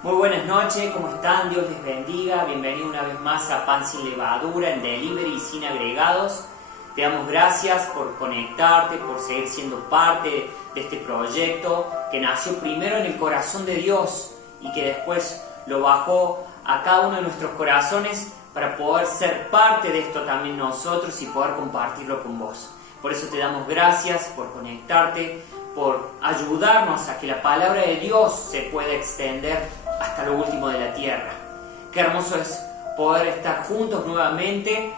Muy buenas noches, ¿cómo están? Dios les bendiga. Bienvenido una vez más a Pan Sin Levadura, en delivery y sin agregados. Te damos gracias por conectarte, por seguir siendo parte de este proyecto que nació primero en el corazón de Dios y que después lo bajó a cada uno de nuestros corazones para poder ser parte de esto también nosotros y poder compartirlo con vos. Por eso te damos gracias por conectarte, por ayudarnos a que la palabra de Dios se pueda extender hasta lo último de la tierra. Qué hermoso es poder estar juntos nuevamente.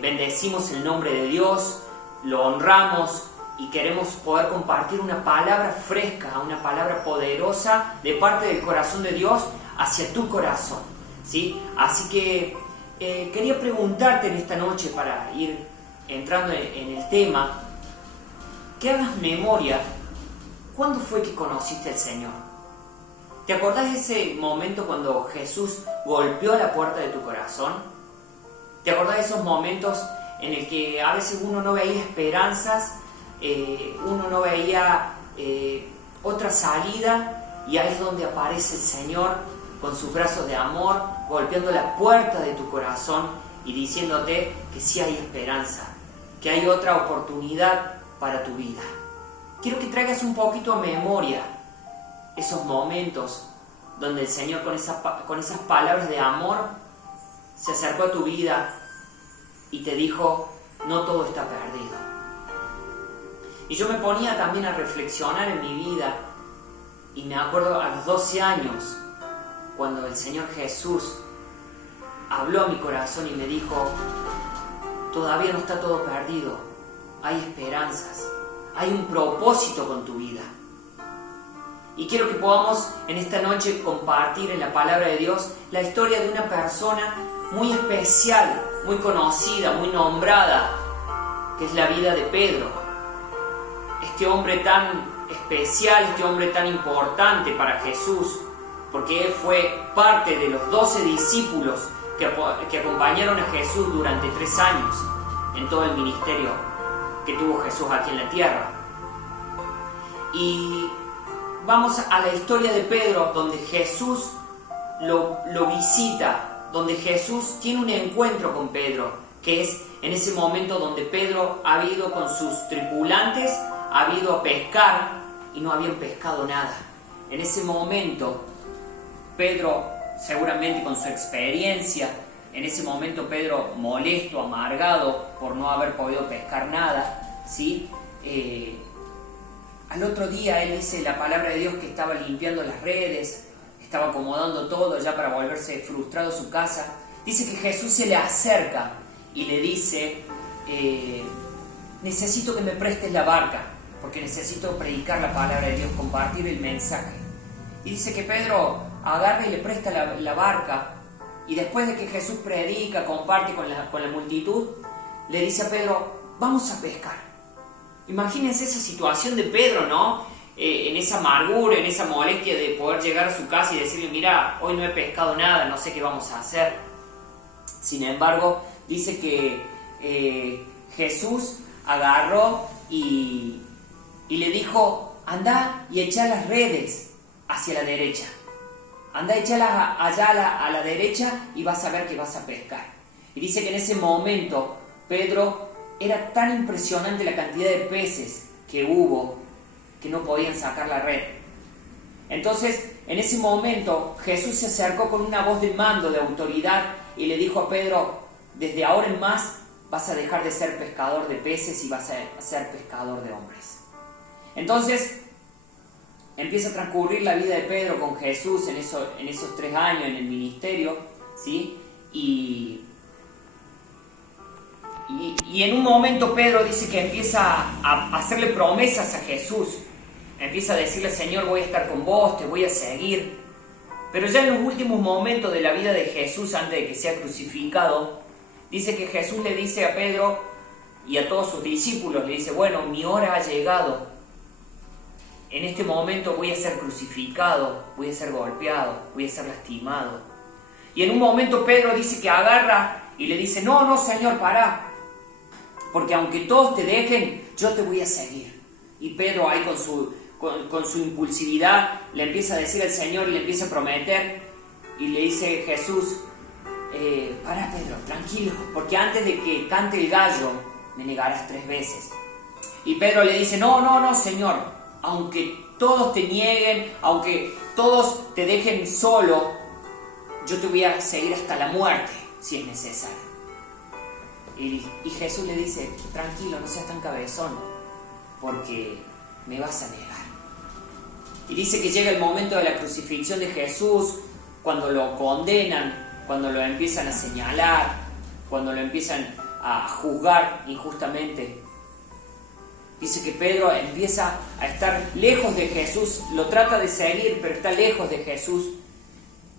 Bendecimos el nombre de Dios, lo honramos y queremos poder compartir una palabra fresca, una palabra poderosa de parte del corazón de Dios hacia tu corazón, ¿sí? Así que quería preguntarte en esta noche, para ir entrando en el tema, que hagas memoria. ¿Cuándo fue que conociste al Señor? ¿Te acordás de ese momento cuando Jesús golpeó la puerta de tu corazón? ¿Te acordás de esos momentos en el que a veces uno no veía esperanzas, uno no veía otra salida, y ahí es donde aparece el Señor con sus brazos de amor, golpeando la puerta de tu corazón y diciéndote que sí hay esperanza, que hay otra oportunidad para tu vida? Quiero que traigas un poquito a memoria esos momentos donde el Señor con esas palabras de amor se acercó a tu vida y te dijo: no todo está perdido. Y yo me ponía también a reflexionar en mi vida y me acuerdo a los 12 años cuando el Señor Jesús habló a mi corazón y me dijo: todavía no está todo perdido, hay esperanzas, hay un propósito con tu vida. Y quiero que podamos en esta noche compartir en la palabra de Dios la historia de una persona muy especial, muy conocida, muy nombrada, que es la vida de Pedro. Este hombre tan especial, este hombre tan importante para Jesús, porque él fue parte de los 12 discípulos que acompañaron a Jesús durante 3 años en todo el ministerio que tuvo Jesús aquí en la tierra. Y vamos a la historia de Pedro, donde Jesús lo visita, donde Jesús tiene un encuentro con Pedro, que es en ese momento donde Pedro ha ido con sus tripulantes, ha ido a pescar y no habían pescado nada. En ese momento Pedro, seguramente con su experiencia, en ese momento Pedro molesto, amargado por no haber podido pescar nada, ¿sí? Al otro día él dice la palabra de Dios que estaba limpiando las redes, estaba acomodando todo ya para volverse frustrado a su casa. Dice que Jesús se le acerca y le dice: necesito que me prestes la barca, porque necesito predicar la palabra de Dios, compartir el mensaje. Y dice que Pedro agarra y le presta la barca, y después de que Jesús predica, comparte con la multitud, le dice a Pedro: vamos a pescar. Imagínense esa situación de Pedro, ¿no? En esa amargura, en esa molestia de poder llegar a su casa y decirle: mira, hoy no he pescado nada, no sé qué vamos a hacer. Sin embargo, dice que Jesús agarró y le dijo: anda y echa las redes hacia la derecha. Anda, échalas allá a la derecha y vas a ver que vas a pescar. Y dice que en ese momento Pedro, era tan impresionante la cantidad de peces que hubo que no podían sacar la red. Entonces, en ese momento Jesús se acercó con una voz de mando, de autoridad, y le dijo a Pedro: desde ahora en más vas a dejar de ser pescador de peces y vas a ser pescador de hombres. Entonces empieza a transcurrir la vida de Pedro con Jesús en esos 3 años en el ministerio, ¿sí? Y en un momento Pedro dice que empieza a hacerle promesas a Jesús. Empieza a decirle: Señor, voy a estar con vos, te voy a seguir. Pero ya en los últimos momentos de la vida de Jesús, antes de que sea crucificado, dice que Jesús le dice a Pedro y a todos sus discípulos, le dice: bueno, mi hora ha llegado. En este momento voy a ser crucificado, voy a ser golpeado, voy a ser lastimado. Y en un momento Pedro dice que agarra y le dice: no, Señor, pará, porque aunque todos te dejen, yo te voy a seguir. Y Pedro ahí con su impulsividad, le empieza a decir al Señor y le empieza a prometer, y le dice Jesús, para Pedro, tranquilo, porque antes de que cante el gallo, me negarás 3 veces. Y Pedro le dice, no, Señor, aunque todos te nieguen, aunque todos te dejen solo, yo te voy a seguir hasta la muerte, si es necesario. Y Jesús le dice, tranquilo, no seas tan cabezón, porque me vas a negar. Y dice que llega el momento de la crucifixión de Jesús, cuando lo condenan, cuando lo empiezan a señalar, cuando lo empiezan a juzgar injustamente. Dice que Pedro empieza a estar lejos de Jesús, lo trata de seguir, pero está lejos de Jesús.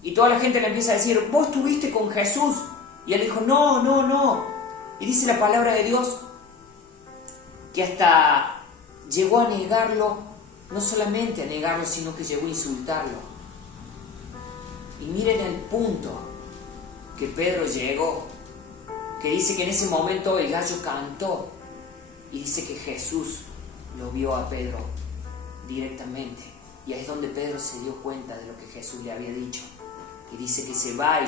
Y toda la gente le empieza a decir, ¿vos estuviste con Jesús? Y él dijo, no. Y dice la palabra de Dios que hasta llegó a negarlo, no solamente a negarlo, sino que llegó a insultarlo. Y miren el punto que Pedro llegó, que dice que en ese momento el gallo cantó, y dice que Jesús lo vio a Pedro directamente, y ahí es donde Pedro se dio cuenta de lo que Jesús le había dicho, y dice que se va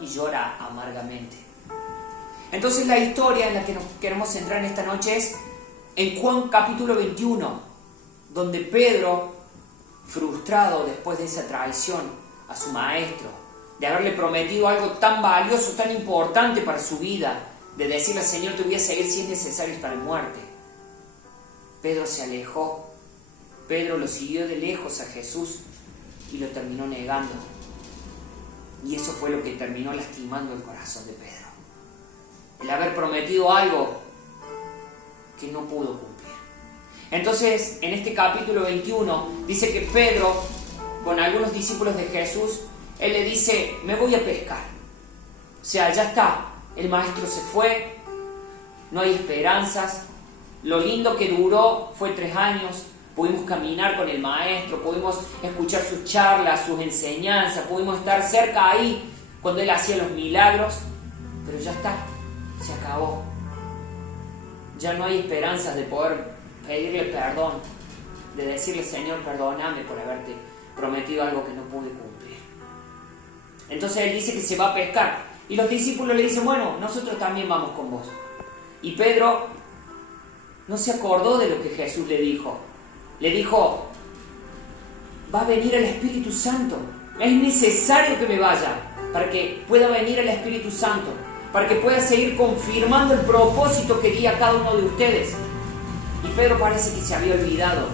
y llora amargamente. Entonces la historia en la que nos queremos centrar en esta noche es en Juan capítulo 21, donde Pedro, frustrado después de esa traición a su maestro, de haberle prometido algo tan valioso, tan importante para su vida, de decirle al Señor, te voy a seguir si es necesario hasta la muerte. Pedro se alejó, Pedro lo siguió de lejos a Jesús y lo terminó negando. Y eso fue lo que terminó lastimando el corazón de Pedro. El haber prometido algo que no pudo cumplir. Entonces, en este capítulo 21, dice que Pedro, con algunos discípulos de Jesús, él le dice, me voy a pescar. O sea, ya está, el maestro se fue, no hay esperanzas. Lo lindo que duró fue 3 años, pudimos caminar con el maestro, pudimos escuchar sus charlas, sus enseñanzas, pudimos estar cerca ahí cuando él hacía los milagros, pero ya está, se acabó. Ya no hay esperanzas de poder pedirle perdón, de decirle, Señor, perdóname por haberte prometido algo que no pude cumplir. Entonces él dice que se va a pescar, y los discípulos le dicen, bueno, nosotros también vamos con vos. Y Pedro no se acordó de lo que Jesús le dijo. Le dijo, va a venir el Espíritu Santo, es necesario que me vaya para que pueda venir el Espíritu Santo, para que pueda seguir confirmando el propósito que guía a cada uno de ustedes. Y Pedro parece que se había olvidado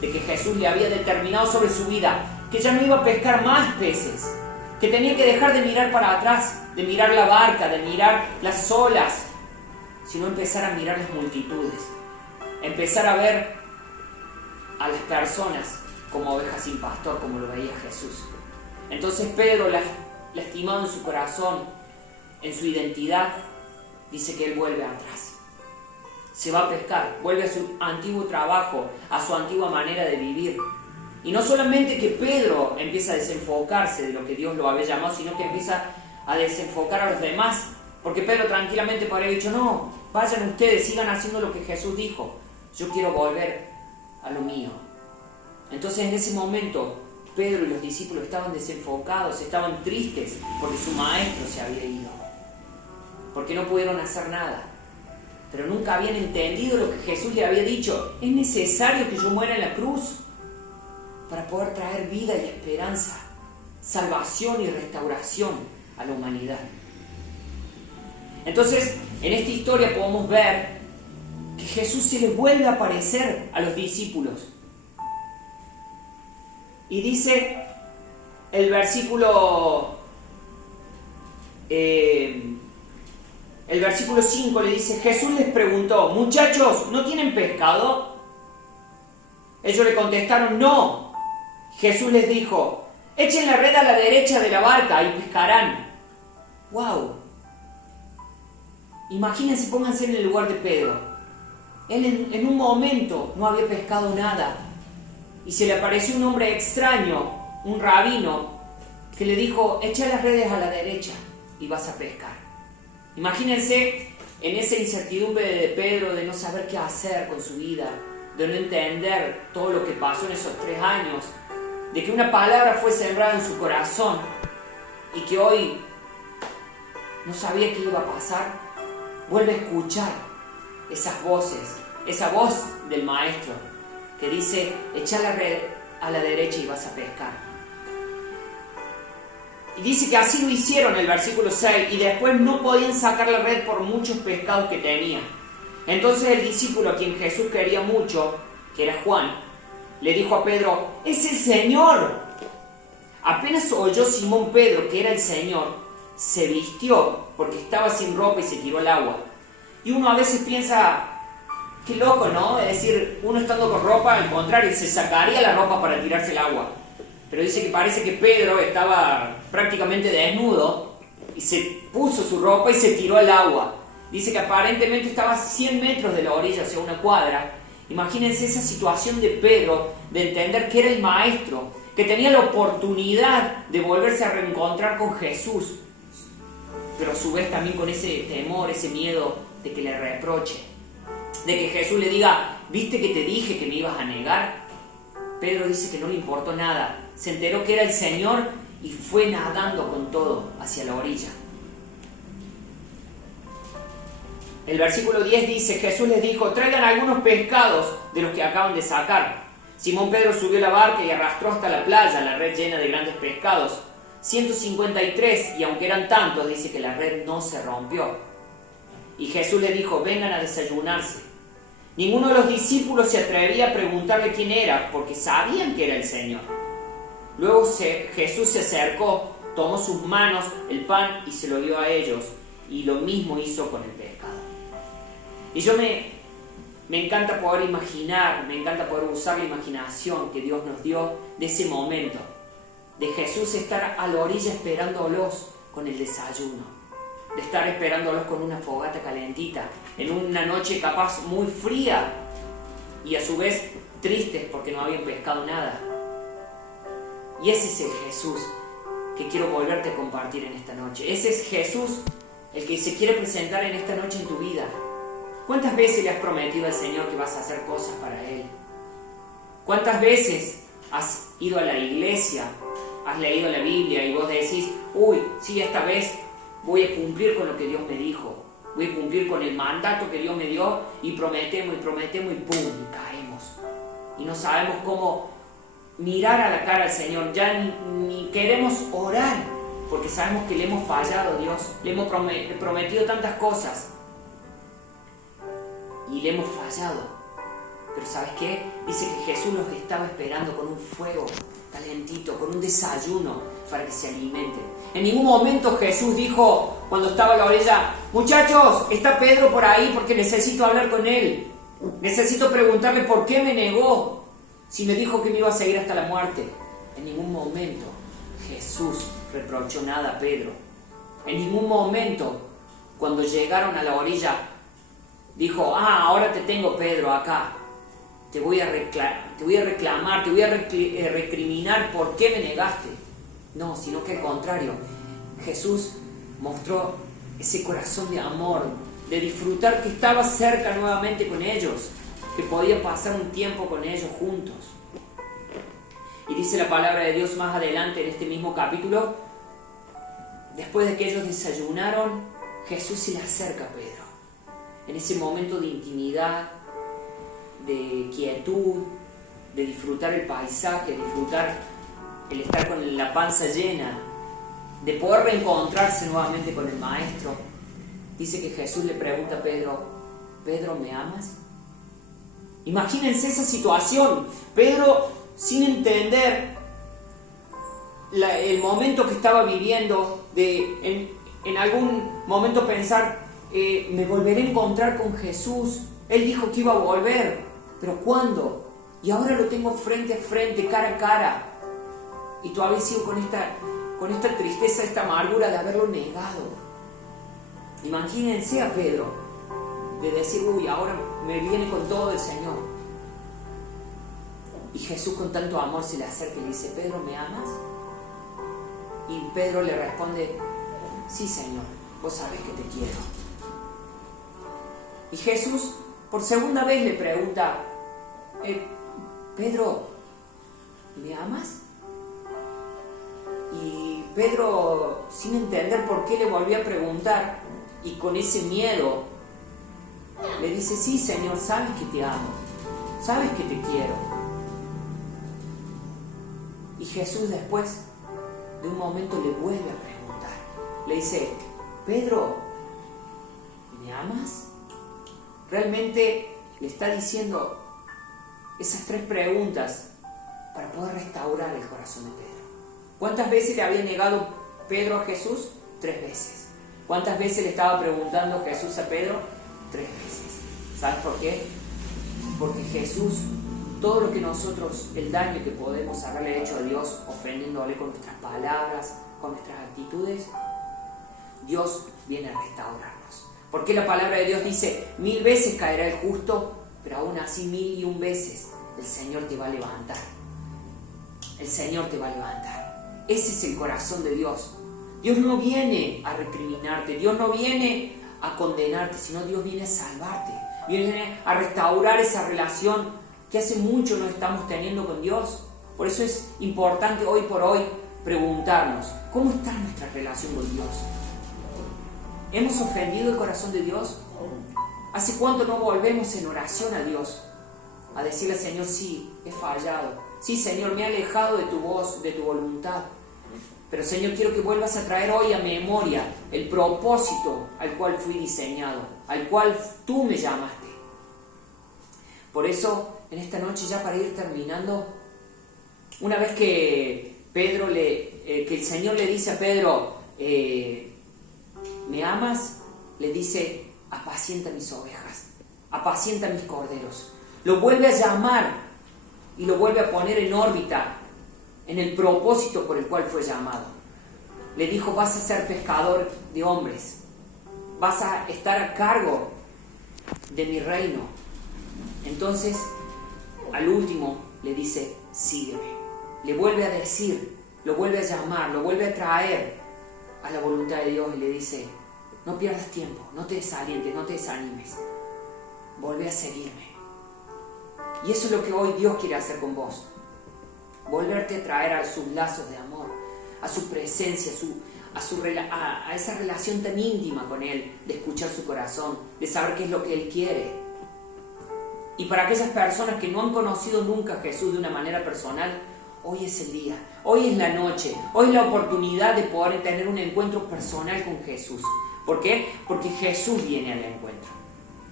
de que Jesús le había determinado sobre su vida que ya no iba a pescar más peces, que tenía que dejar de mirar para atrás, de mirar la barca, de mirar las olas, sino empezar a mirar las multitudes, empezar a ver a las personas como ovejas sin pastor, como lo veía Jesús. Entonces Pedro, lastimado en su corazón, en su identidad, dice que él vuelve atrás. Se va a pescar, vuelve a su antiguo trabajo, a su antigua manera de vivir. Y no solamente que Pedro empieza a desenfocarse de lo que Dios lo había llamado, sino que empieza a desenfocar a los demás. Porque Pedro tranquilamente podría haber dicho, no, vayan ustedes, sigan haciendo lo que Jesús dijo. Yo quiero volver a lo mío. Entonces en ese momento Pedro y los discípulos estaban desenfocados, estaban tristes porque su maestro se había ido, porque no pudieron hacer nada, pero nunca habían entendido lo que Jesús le había dicho. Es necesario que yo muera en la cruz para poder traer vida y esperanza, salvación y restauración a la humanidad. Entonces en esta historia podemos ver que Jesús se le vuelve a aparecer a los discípulos. Y dice el versículo 5, le dice, Jesús les preguntó, muchachos, ¿no tienen pescado? Ellos le contestaron, no. Jesús les dijo, echen la red a la derecha de la barca y pescarán. ¡Wow! Imagínense, pónganse en el lugar de Pedro. Él en un momento no había pescado nada. Y se le apareció un hombre extraño, un rabino, que le dijo, echa las redes a la derecha y vas a pescar. Imagínense en esa incertidumbre de Pedro, de no saber qué hacer con su vida, de no entender todo lo que pasó en esos 3 años, de que una palabra fue sembrada en su corazón y que hoy no sabía qué iba a pasar, vuelve a escuchar esas voces, esa voz del maestro que dice: echa la red a la derecha y vas a pescar. Y dice que así lo hicieron, el versículo 6, y después no podían sacar la red por muchos pescados que tenían. Entonces el discípulo a quien Jesús quería mucho, que era Juan, le dijo a Pedro: ¡es el Señor! Apenas oyó Simón Pedro que era el Señor, se vistió porque estaba sin ropa y se tiró al agua. Y uno a veces piensa: qué loco, ¿no? Es decir, uno estando con ropa, al contrario, se sacaría la ropa para tirarse al agua. Pero dice que parece que Pedro estaba prácticamente desnudo y se puso su ropa y se tiró al agua. Dice que aparentemente estaba a 100 metros de la orilla, o sea, una cuadra. Imagínense esa situación de Pedro, de entender que era el maestro, que tenía la oportunidad de volverse a reencontrar con Jesús, pero a su vez también con ese temor, ese miedo de que le reproche, de que Jesús le diga: ¿viste que te dije que me ibas a negar? Pedro dice que no le importó nada, se enteró que era el Señor y fue nadando con todo hacia la orilla. El versículo 10 dice: Jesús les dijo: traigan algunos pescados de los que acaban de sacar. Simón Pedro subió a la barca y arrastró hasta la playa la red llena de grandes pescados, 153, y aunque eran tantos, dice que la red no se rompió. Y Jesús les dijo: vengan a desayunarse. Ninguno de los discípulos se atrevía a preguntarle quién era, porque sabían que era el Señor. Luego Jesús se acercó, tomó sus manos, el pan, y se lo dio a ellos, y lo mismo hizo con el pescado. Y yo me encanta poder imaginar, me encanta poder usar la imaginación que Dios nos dio de ese momento, de Jesús estar a la orilla esperándolos con el desayuno, de estar esperándolos con una fogata calentita, en una noche capaz muy fría y a su vez tristes porque no habían pescado nada. Y ese es el Jesús que quiero volverte a compartir en esta noche. Ese es Jesús el que se quiere presentar en esta noche en tu vida. ¿Cuántas veces le has prometido al Señor que vas a hacer cosas para Él? ¿Cuántas veces has ido a la iglesia, has leído la Biblia y vos decís: uy, sí, esta vez voy a cumplir con lo que Dios me dijo, voy a cumplir con el mandato que Dios me dio, y prometemos y prometemos y ¡pum!, caemos. Y no sabemos cómo mirar a la cara al Señor, ya ni queremos orar, porque sabemos que le hemos fallado a Dios, le hemos prometido tantas cosas y le hemos fallado. Pero ¿sabes qué? Dice que Jesús los estaba esperando con un fuego calentito, con un desayuno para que se alimenten. En ningún momento Jesús dijo, cuando estaba a la orilla: muchachos, está Pedro por ahí porque necesito hablar con él, necesito preguntarle por qué me negó, si me dijo que me iba a seguir hasta la muerte. En ningún momento Jesús reprochó nada a Pedro. En ningún momento, cuando llegaron a la orilla, dijo: ahora te tengo, Pedro, acá. Te voy a reclamar, te voy a recriminar por qué me negaste. No, sino que al contrario, Jesús mostró ese corazón de amor, de disfrutar que estaba cerca nuevamente con ellos, que podía pasar un tiempo con ellos juntos. Y dice la palabra de Dios más adelante en este mismo capítulo: después de que ellos desayunaron, Jesús se le acerca a Pedro, en ese momento de intimidad, de quietud, de disfrutar el paisaje, disfrutar el estar con la panza llena, de poder reencontrarse nuevamente con el Maestro. Dice que Jesús le pregunta a Pedro: ¿Pedro, me amas? Imagínense esa situación, Pedro sin entender el momento que estaba viviendo, de en algún momento pensar: me volveré a encontrar con Jesús, Él dijo que iba a volver, pero ¿cuándo? Y ahora lo tengo frente a frente, cara a cara, y todavía sigo con esta tristeza, esta amargura de haberlo negado. Imagínense a Pedro, de decir: uy, ahora me viene con todo el Señor. Y Jesús con tanto amor se le acerca y le dice: Pedro, ¿me amas? Y Pedro le responde: sí, Señor, vos sabés que te quiero. Y Jesús por segunda vez le pregunta: Pedro, ¿me amas? Y Pedro, sin entender por qué, le volvió a preguntar, y con ese miedo le dice: sí, Señor, sabes que te amo, sabes que te quiero. Y Jesús después de un momento le vuelve a preguntar, le dice: Pedro, ¿me amas? Realmente le está diciendo esas 3 preguntas para poder restaurar el corazón de Pedro. ¿Cuántas veces le había negado Pedro a Jesús? 3 veces. ¿Cuántas veces le estaba preguntando Jesús a Pedro? 3 veces. ¿Sabes por qué? Porque Jesús, todo lo que nosotros, el daño que podemos haberle hecho a Dios, ofendiéndole con nuestras palabras, con nuestras actitudes, Dios viene a restaurarnos. Porque la palabra de Dios dice: 1000 veces caerá el justo, pero aún así 1001 veces el Señor te va a levantar. El Señor te va a levantar. Ese es el corazón de Dios. Dios no viene a recriminarte, Dios no viene a condenarte, sino Dios viene a salvarte. Viene a restaurar esa relación que hace mucho no estamos teniendo con Dios. Por eso es importante hoy por hoy preguntarnos: ¿cómo está nuestra relación con Dios? ¿Hemos ofendido el corazón de Dios? ¿Hace cuánto no volvemos en oración a Dios? A decirle: Señor, sí, he fallado. Sí, Señor, me he alejado de tu voz, de tu voluntad. Pero, Señor, quiero que vuelvas a traer hoy a memoria el propósito al cual fui diseñado, al cual tú me llamaste. Por eso, en esta noche, ya para ir terminando, una vez que que el Señor le dice a Pedro: ¿me amas? Le dice: apacienta mis ovejas, apacienta mis corderos. Lo vuelve a llamar y lo vuelve a poner en órbita, en el propósito por el cual fue llamado. Le dijo: vas a ser pescador de hombres, vas a estar a cargo de mi reino. Entonces, al último le dice: sígueme. Le vuelve a decir, lo vuelve a llamar, lo vuelve a traer a la voluntad de Dios y le dice: no pierdas tiempo, no te desalientes, no te desanimes, volvé a seguirme. Y eso es lo que hoy Dios quiere hacer con vos: volverte a traer a sus lazos de amor, a su presencia, a esa relación tan íntima con Él, de escuchar su corazón, de saber qué es lo que Él quiere. Y para aquellas personas que no han conocido nunca a Jesús de una manera personal, hoy es el día, hoy es la noche, hoy es la oportunidad de poder tener un encuentro personal con Jesús. ¿Por qué? Porque Jesús viene al encuentro.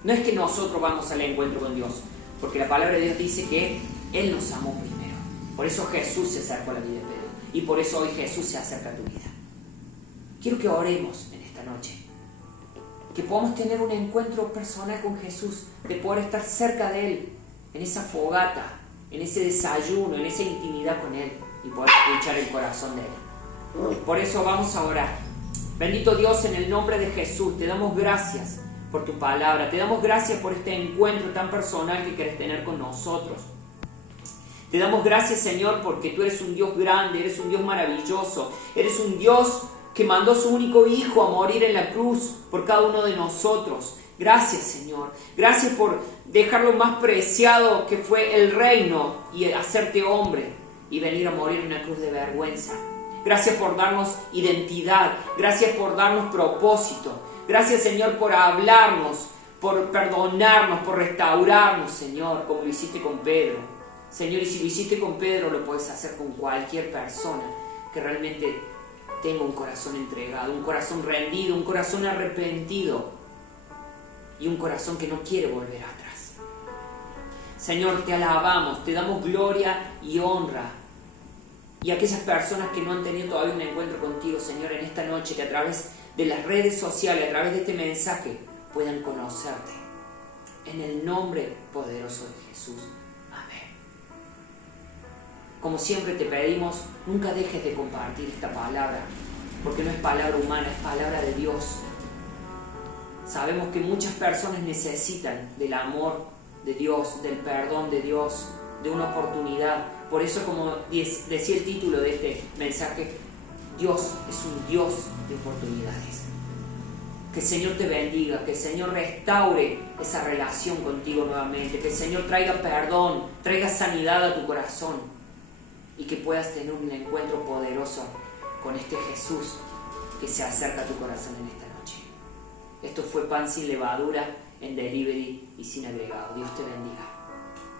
No es que nosotros vamos al encuentro con Dios, porque la palabra de Dios dice que Él nos amó primero. Por eso Jesús se acercó a la vida de Pedro, y por eso hoy Jesús se acerca a tu vida. Quiero que oremos en esta noche, que podamos tener un encuentro personal con Jesús, de poder estar cerca de Él, en esa fogata, en ese desayuno, en esa intimidad con Él, y poder escuchar el corazón de Él. Por eso vamos a orar. Bendito Dios, en el nombre de Jesús, te damos gracias por tu palabra, te damos gracias por este encuentro tan personal que querés tener con nosotros. Te damos gracias, Señor, porque tú eres un Dios grande, eres un Dios maravilloso, eres un Dios que mandó su único Hijo a morir en la cruz por cada uno de nosotros. Gracias, Señor. Gracias por dejar lo más preciado que fue el reino y hacerte hombre y venir a morir en una cruz de vergüenza. Gracias por darnos identidad. Gracias por darnos propósito. Gracias, Señor, por hablarnos, por perdonarnos, por restaurarnos, Señor, como lo hiciste con Pedro. Señor, y si lo hiciste con Pedro, lo puedes hacer con cualquier persona que realmente tenga un corazón entregado, un corazón rendido, un corazón arrepentido y un corazón que no quiere volver atrás. Señor, te alabamos, te damos gloria y honra. Y aquellas personas que no han tenido todavía un encuentro contigo, Señor, en esta noche, que a través de las redes sociales, a través de este mensaje, puedan conocerte. En el nombre poderoso de Jesús. Amén. Como siempre te pedimos, nunca dejes de compartir esta palabra, porque no es palabra humana, es palabra de Dios. Sabemos que muchas personas necesitan del amor de Dios, del perdón de Dios, de una oportunidad. Por eso, como decía el título de este mensaje, Dios es un Dios de oportunidades. Que el Señor te bendiga, que el Señor restaure esa relación contigo nuevamente, que el Señor traiga perdón, traiga sanidad a tu corazón y que puedas tener un encuentro poderoso con este Jesús que se acerca a tu corazón en esta noche. Esto fue Pan sin Levadura en Delivery y sin agregado. Dios te bendiga.